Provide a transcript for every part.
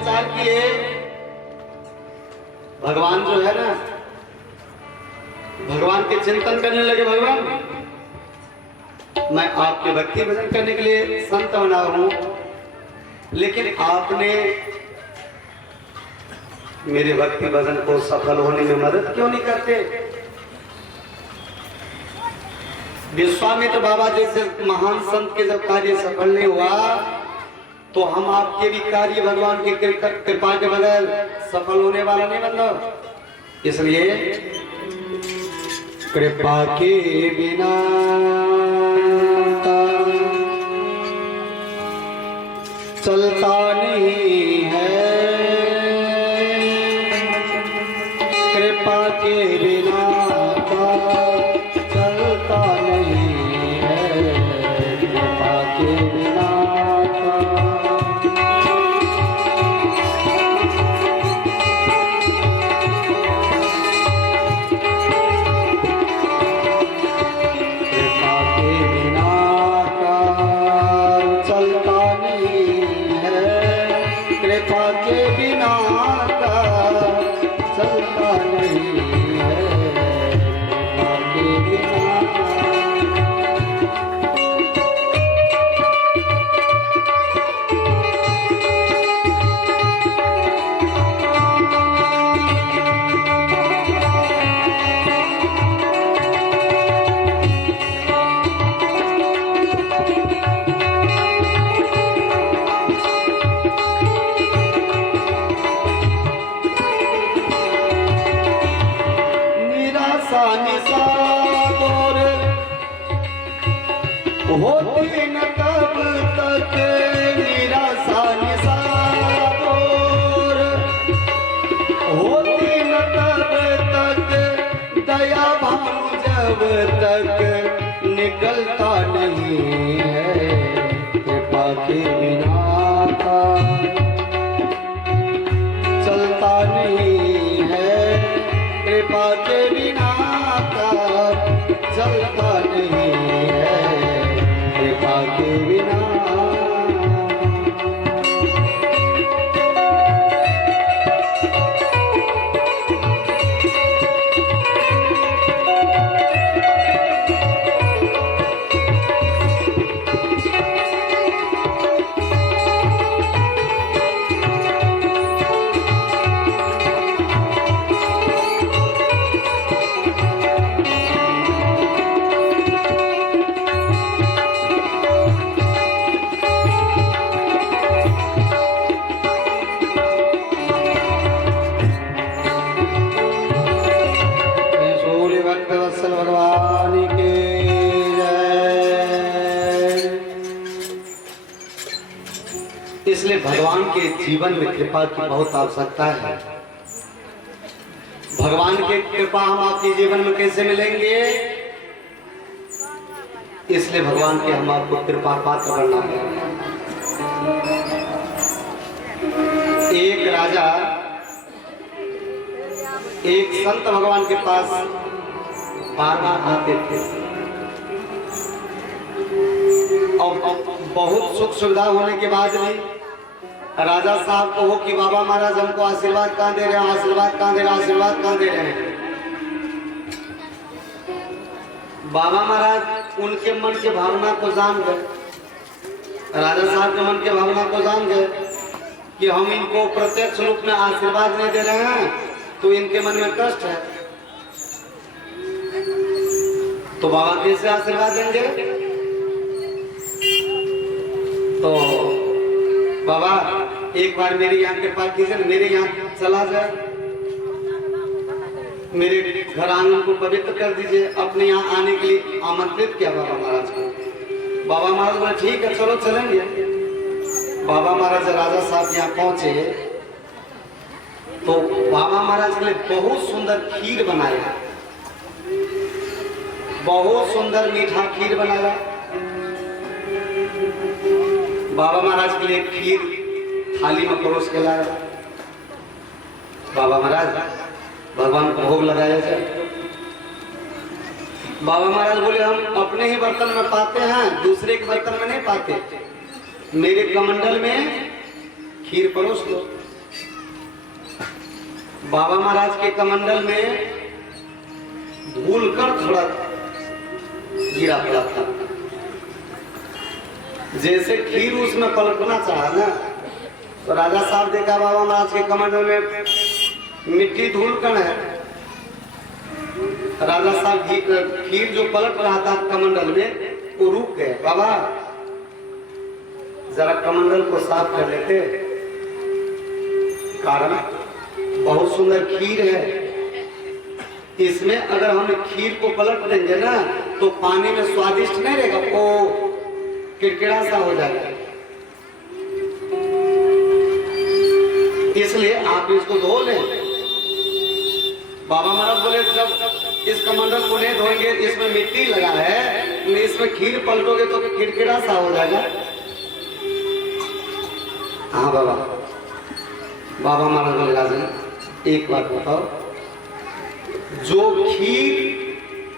विचार किए, भगवान जो है ना, भगवान के चिंतन करने लगे। भगवान, मैं आपके भक्ति भजन करने के लिए संत बना हूं, लेकिन आपने मेरे भक्ति भजन को सफल होने में मदद क्यों नहीं करते? विश्वामित्र बाबा जैसे महान संत के जब कार्य सफल नहीं हुआ, तो हम आपके भी कार्य भगवान की कृपा के बगैर सफल होने वाला नहीं बन रहा। इसलिए कृपा के बिना चलता नहीं है, कृपा के बिना चलता नहीं है, कृपा के बिना होती न कब तक निराशा निसार, होती न तब तक दया भाव जब तक निकलता नहीं है, कृपा के बिना चलता नहीं है, कृपा के बिना चलता नहीं है, कृपा के बिना। भगवान के जय। इसलिए भगवान के जीवन में कृपा की बहुत आवश्यकता है। भगवान की कृपा हम आपके जीवन में कैसे मिलेंगे? इसलिए भगवान के हम आपको कृपा पात्र बनना है। एक राजा एक संत भगवान के पास बार-बार आते थे और बहुत सुख सुविधा होने के बाद भी राजा साहब को हो कि बाबा महाराज हमको आशीर्वाद कहाँ दे रहे हैं, आशीर्वाद कहाँ दे रहे हैं, आशीर्वाद कहाँ दे रहे हैं। बाबा महाराज उनके मन के भावना को जान गए, राजा साहब के मन के भावना को जान गए कि हम इनको प्रत्यक्ष रूप में आशीर्वाद नहीं दे रहे हैं तो इनके मन में कष्ट है, तो बाबा कैसे आशीर्वाद देंगे? तो बाबा एक बार मेरे यहाँ कृपा कीजिए, मेरे यहाँ चला जाए, मेरे घर आंगन को पवित्र कर दीजिए। अपने यहाँ आने के लिए आमंत्रित किया बाबा महाराज को। बाबा महाराज बोले ठीक है चलो चलेंगे। बाबा महाराज राजा साहब यहाँ पहुंचे तो बाबा महाराज के लिए बहुत सुंदर खीर बनाया, बहुत सुंदर मीठा खीर बनाया। बाबा महाराज के लिए खीर थाली में परोस के लाया। बाबा महाराज भगवान को भोग लगाया जाए। बाबा महाराज बोले हम अपने ही बर्तन में पाते हैं, दूसरे के बर्तन में नहीं पाते, मेरे कमंडल में खीर परोस लो। बाबा महाराज के कमंडल में धूल कण थोड़ा गिरा पड़ा था। जैसे खीर उसमें पलटना चाहा ना, तो राजा साहब देखा बाबा महाराज के कमंडल में मिट्टी धूल कण है। राजा साहब खीर जो पलट रहा था कमंडल में वो रुक गए। बाबा जरा कमंडल को साफ कर लेते, कारण बहुत सुंदर खीर है, इसमें अगर हम खीर को पलट देंगे ना तो पानी में स्वादिष्ट नहीं रहेगा, वो किरकिरा सा हो जाएगा। इसलिए आप इसको धो लें। बाबा महाराज बोले जब इस कमंडल को नहीं धोएंगे, इसमें मिट्टी लगा है, इसमें खीर पलटोगे तो किरकिरा सा हो जाएगा। हाँ बाबा, बाबा महाराज बोले राजन एक बात बताओ, जो खीर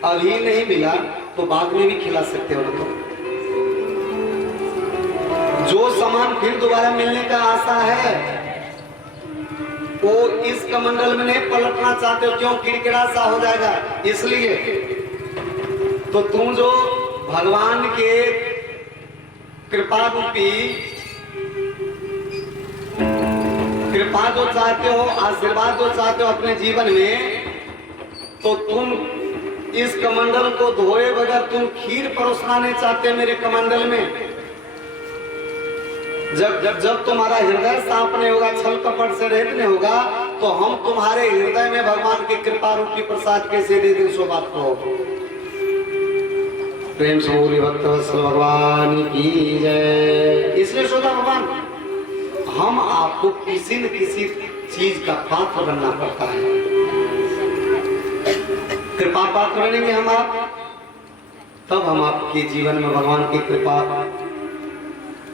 अभी नहीं मिला तो बाद में भी खिला सकते हो ना, तो जो सामान फिर दोबारा मिलने का आशा है वो इस कमंडल में नहीं पलटना चाहते हो, क्यों? किरकिरा सा हो जाएगा। इसलिए तो तुम जो भगवान के कृपा रूपी कृपा जो चाहते हो, आशीर्वाद जो चाहते हो अपने जीवन में, तो तुम इस कमंडल को धोए बगैर तुम खीर परोसना नहीं चाहते मेरे कमंडल में। जब तुम्हारा हृदय साफ नहीं होगा, छल कपट से रहित नहीं होगा, तो हम तुम्हारे हृदय में भगवान की कृपा रूपी प्रसाद कैसे दे दें? सो बात को प्रेम से बोली भक्तवत्सल भगवान की जय। इसलिए सोचा भगवान, हम आपको किसी न किसी चीज का पात्र बनना पड़ता है। कृपा पात्र बनेंगे हम आप, तब हम आपके जीवन में भगवान की कृपा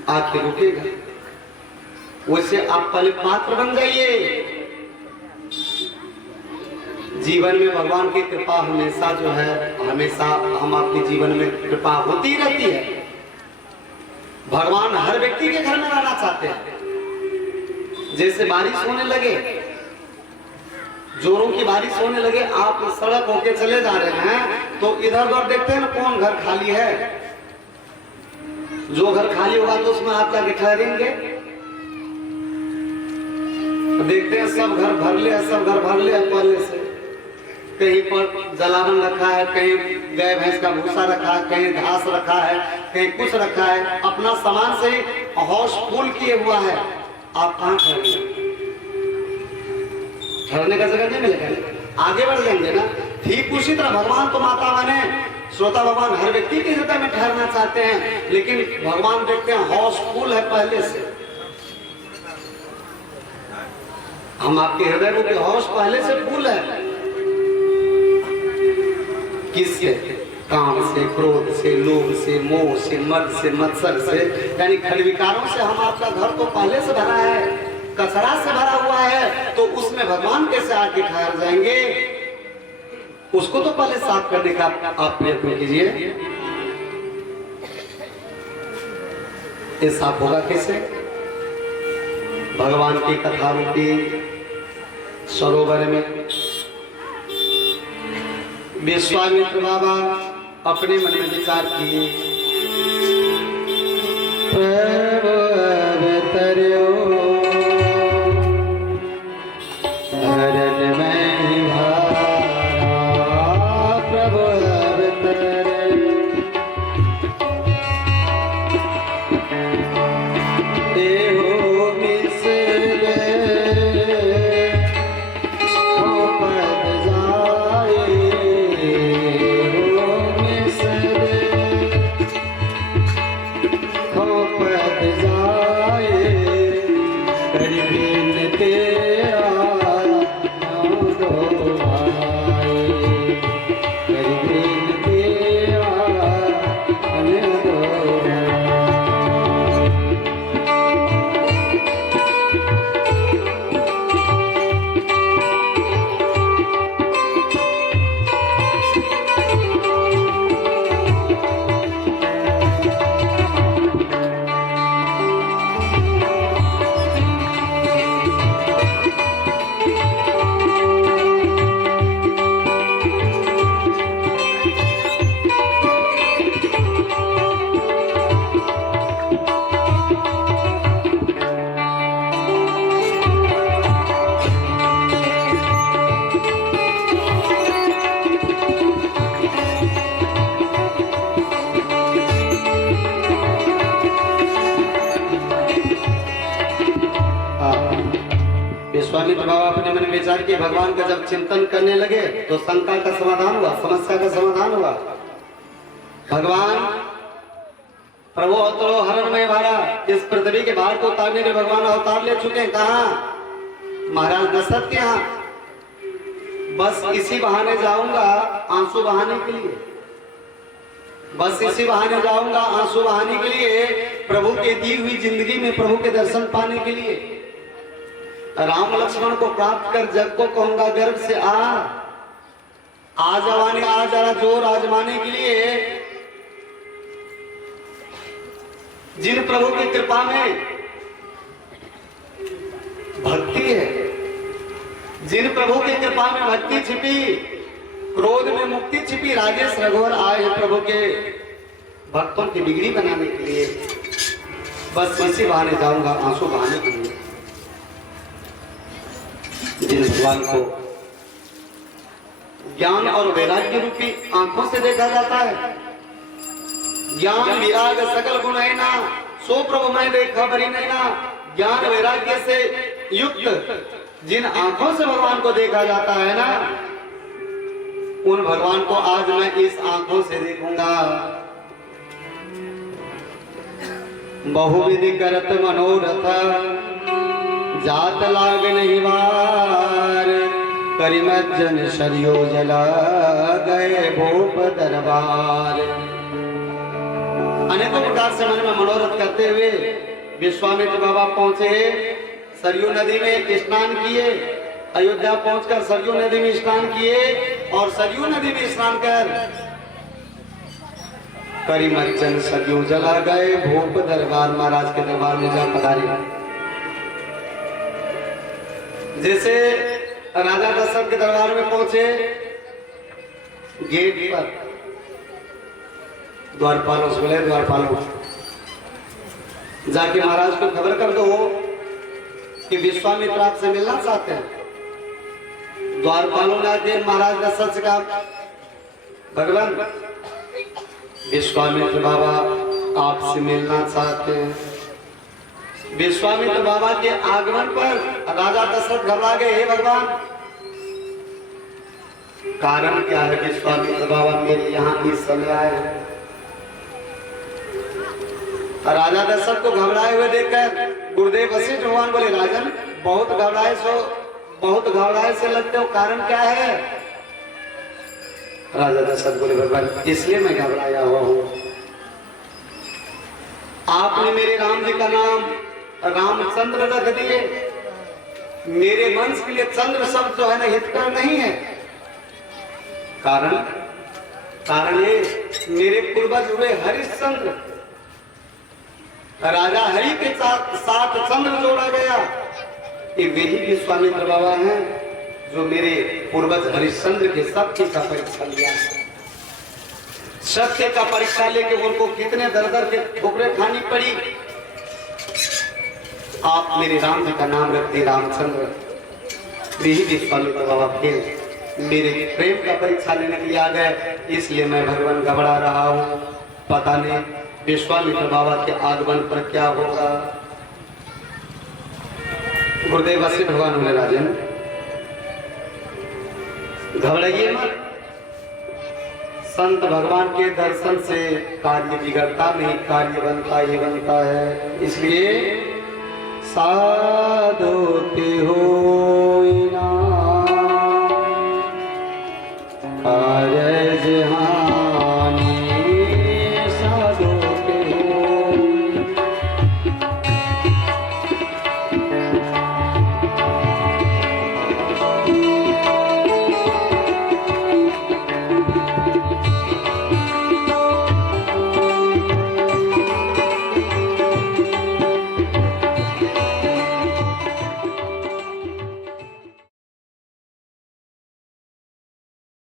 आके रुकेगा। वैसे आप पहले पात्र बन जाइए। जीवन में भगवान की कृपा हमेशा जो है, हमेशा हम आपके जीवन में कृपा होती रहती है। भगवान हर व्यक्ति के घर में रहना चाहते हैं। जैसे बारिश होने लगे, जोरों की बारिश होने लगे, आप सड़क होके चले जा रहे हैं तो इधर उधर देखते हैं ना कौन घर खाली है। जो घर खाली होगा तो उसमें आप जाके ठहरेंगे, देखते हैं सब घर भर ले, सब घर भर ले पहले से। कहीं पर जलावन रखा है, कहीं गाय भैंस का भूसा रखा है, कहीं घास रखा है, कहीं कुछ रखा है, अपना सामान से हौश फुल किए हुआ है। आप कहाँ ठहरेंगे? ठहरने का जगह नहीं मिलेगा, आगे बढ़ जाएंगे ना। ठीक उसी तरह भगवान तो माता बने, श्रोता भगवान हर व्यक्ति के हृदय में ठहरना चाहते हैं, लेकिन भगवान देखते हैं हौश फुल है पहले से। हम आपके हृदय में हौश पहले से फूल है। किससे? काम से, क्रोध से, लोभ से, मोह से, मद से, मत्सर से, यानी खल विकारों से हम आपका घर तो पहले से भरा है, कचरा से भरा हुआ है, तो उसमें भगवान कैसे आके ठहर जाएंगे? उसको तो पहले साफ करने का आप प्रयत्न कीजिए। ये साफ होगा कैसे? भगवान की कथा रूपी सरोवर में विश्वामित्र बाबा अपने मन में विचार किए, प्रभु अवतरो हरण में भारा, प्रभु अवतरो देहो मिसले हो पद जाए, हो मिसले हो पद जाए, करी बिन तेरा नाम दो आए, करी बिन तेरा विश्वामित्र बाबा अपने मन में विचार किए, भगवान का जब चिंतन करने लगे तो शंका का समाधान हुआ, समस्या का समाधान हुआ। भगवान प्रभु अवतरो हरणमय भारा, इस पृथ्वी के भार को उतारने के भगवान अवतार ले चुके हैं। कहा? महाराज दशरथ के यहाँ। बस इसी बहाने जाऊंगा आंसू बहाने के लिए, बस इसी बहाने जाऊंगा आंसू बहाने के लिए, प्रभु के दी हुई जिंदगी में प्रभु के दर्शन पाने के लिए। राम लक्ष्मण को प्राप्त कर जग को कहूंगा गर्भ से आ जवानी आ जरा जोर आजमाने के लिए। जिन प्रभु की कृपा में भक्ति है, जिन प्रभु की कृपा में भक्ति छिपी, क्रोध में मुक्ति छिपी, राजेश रघुवर आए हैं प्रभु के भक्तों की बिगड़ी बनाने के लिए। बस इसी बहाने जाऊंगा आंसू बहाने के लिए। जिन भगवान को ज्ञान और वैराग्य रूपी आंखों से देखा जाता है, ज्ञान विराग सकल गुण है ना, सो प्रभु मैं देखा बरी नैना। ज्ञान वैराग्य से युक्त जिन आंखों से भगवान को देखा जाता है ना, उन भगवान को आज मैं इस आंखों से देखूंगा। बहुविधि करत मनोरथ जात लाग नहीं वार, करिमज्जन शरियो जला गए भूप दरबार। अनेकों प्रकार से मन में मनोरथ करते हुए विश्वामित्र बाबा पहुंचे, सरयू नदी में स्नान किए। अयोध्या पहुंचकर सरयू नदी में स्नान किए और सरयू नदी में स्नान कर करिमज्जन सरयू जला गए भूप दरबार, महाराज के दरबार में जा पधारे। जैसे राजा दशरथ के दरबार में पहुंचे, गेट पर द्वारपालों से बोले, द्वारपालों जाके महाराज को खबर कर दो कि विश्वामित्र आपसे मिलना चाहते हैं। द्वारपालों ने आके महाराज दशरथ से कहा, भगवान विश्वामित्र बाबा आपसे मिलना चाहते हैं। विश्वामित्र बाबा के आगमन पर राजा दशरथ घबरा गए, हे भगवान कारण क्या है विश्वामित्र बाबा मेरे यहाँ इस समय आए? राजा दशरथ को घबराए हुए देखकर गुरुदेव वशिष्ठ भगवान बोले, राजन बहुत घबराए से लगते हो, कारण क्या है? राजा दशरथ बोले, भगवान इसलिए मैं घबराया हुआ हूं, आपने मेरे राम जी का नाम रामचंद्र रख दिए। मेरे वंश के लिए चंद्र शब्द जो है ना हितकर नहीं है। कारण ये मेरे पूर्वज हुए हरिश्चंद्र, राजा हरि के साथ चंद्र जोड़ा गया। ये वही विश्वामित्र बाबा हैं जो मेरे पूर्वज हरिश्चंद्र के सत्य का परीक्षा लिया। सत्य का परीक्षा लेके उनको कितने दर दर के ठोकरें खानी पड़ी। आप मेरे राम जी का नाम रखते रामचंद्र, यही विश्वामित्र बाबा फिर मेरे प्रेम का परीक्षा लेने के लिए आ गए। इसलिए मैं भगवान घबरा रहा हूँ, पता नहीं विश्वामित्र बाबा के आगमन पर क्या होगा। गुरुदेव वशिष्ठ भगवान बोले, राजन घबराइए मत, संत भगवान के दर्शन से कार्य बिगड़ता नहीं, कार्य बनता ही बनता है। इसलिए साधोते हो